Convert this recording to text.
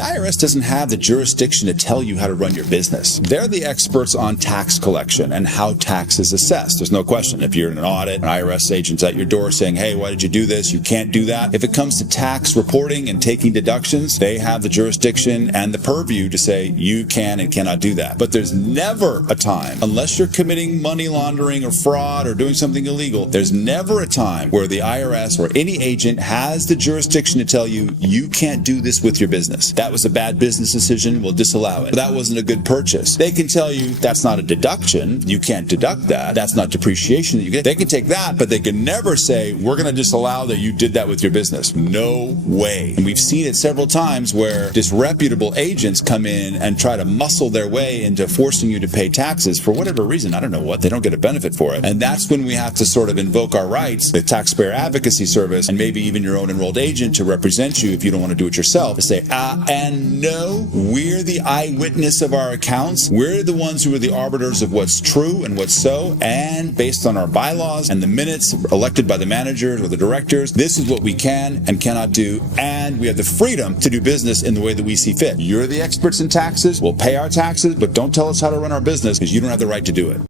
IRS doesn't have the jurisdiction to tell you how to run your business. They're the experts on tax collection and how tax is assessed. There's no question. If you're in an audit, an IRS agent's at your door saying, hey, why did you do this? You can't do that. If it comes to tax reporting and taking deductions, they have the jurisdiction and the purview to say you can and cannot do that. But there's never a time, unless you're committing money laundering or fraud or doing something illegal, there's never a time where the IRS or any agent has the jurisdiction to tell you, you can't do this with your business. That was a bad business decision, we'll disallow it. That wasn't a good purchase. They can tell you that's not a deduction, you can't deduct that, that's not depreciation that you get. They can take that, but they can never say, we're going to disallow that you did that with your business. No way. And we've seen it several times where disreputable agents come in and try to muscle their way into forcing you to pay taxes for whatever reason. I don't know what. They don't get a benefit for it. And that's when we have to sort of invoke our rights, the Taxpayer Advocacy Service, and maybe even your own enrolled agent to represent you if you don't want to do it yourself, to say, and no, we're the eyewitness of our accounts. We're the ones who are the arbiters of what's true and what's so, and based on our bylaws and the minutes elected by the managers or the directors, this is what we can and cannot do, and we have the freedom to do business in the way that we see fit. You're the experts in taxes. We'll pay our taxes, but don't tell us how to run our business because you don't have the right to do it.